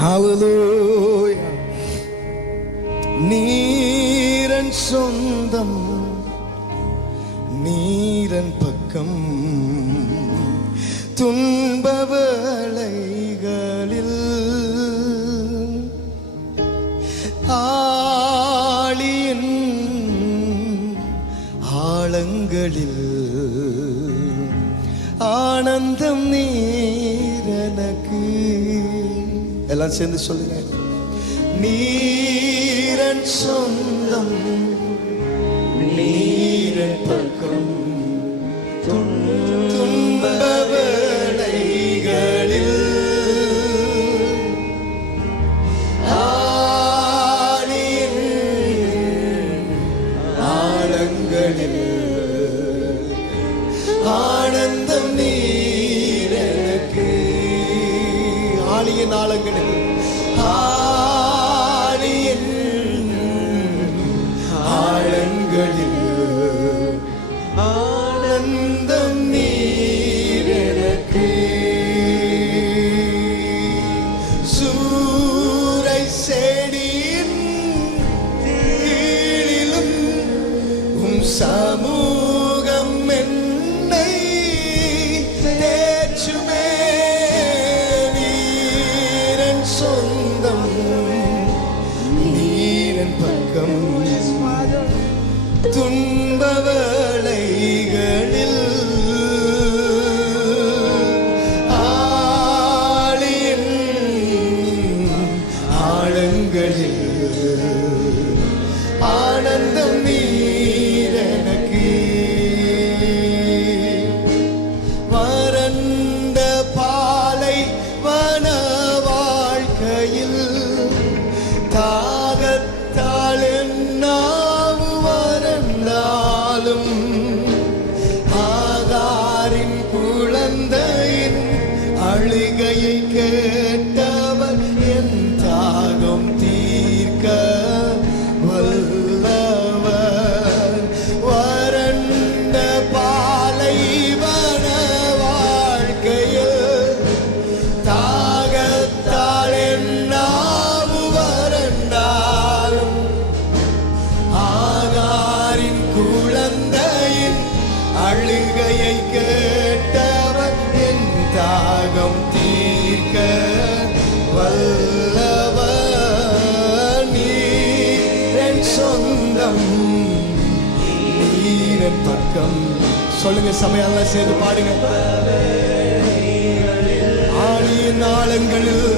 ஹல்லேலூயா. நீரன் சொந்தம், நீரன் பக்கம், துன்ப வேளைகளில் ஆழியின் ஆழங்களில் ஆனந்தம் நீர் எனக்கு. எல்லாம் சேர்ந்து சொல்லுங்க. நீரன் சொந்தம், நீரன் பக்கம், துன்ப வேளைகளில் ஆழியின் ஆழங்களில் ஆனந்தம் நீர் எனக்கு. ஆழியின் ஆழங்களில் ஆழியின் ஆழங்களில் ஆனந்தம் நீர் எனக்கு. சூரை செடியின் கீழிலும் சமூகம் என்னை தேற்றுமே. நீரன் சொந்தம், நீரன் பக்கம், துன்ப வேளைகளில் ஆழியின் ஆழங்களில் ஆனந்தம் நீர் எனக்கு. வறண்ட பாலை வன வாழ்க்கையில் தாகத்தால் என்னாவு வறண்டாலும் ஆகாரின் குழந்தையின் அழுகையை கேட்டவர் என் தாகம் தீர்க்க வல்லவர். வறண்ட பாலைவன வாழ்க்கையில் தாகத்தால் என்னாவு வறண்டாலும் ஆகாரின் குழந்தையின் அழுகையை கேட்டவர் என் தாகம் தீர்க்க வல்லவர். நீரன் சொந்தம், நீரன் பக்கம். சொல்லுங்க, சபையெல்லாம் சேர்ந்து பாடுங்க. ஆழியின் ஆழங்களில்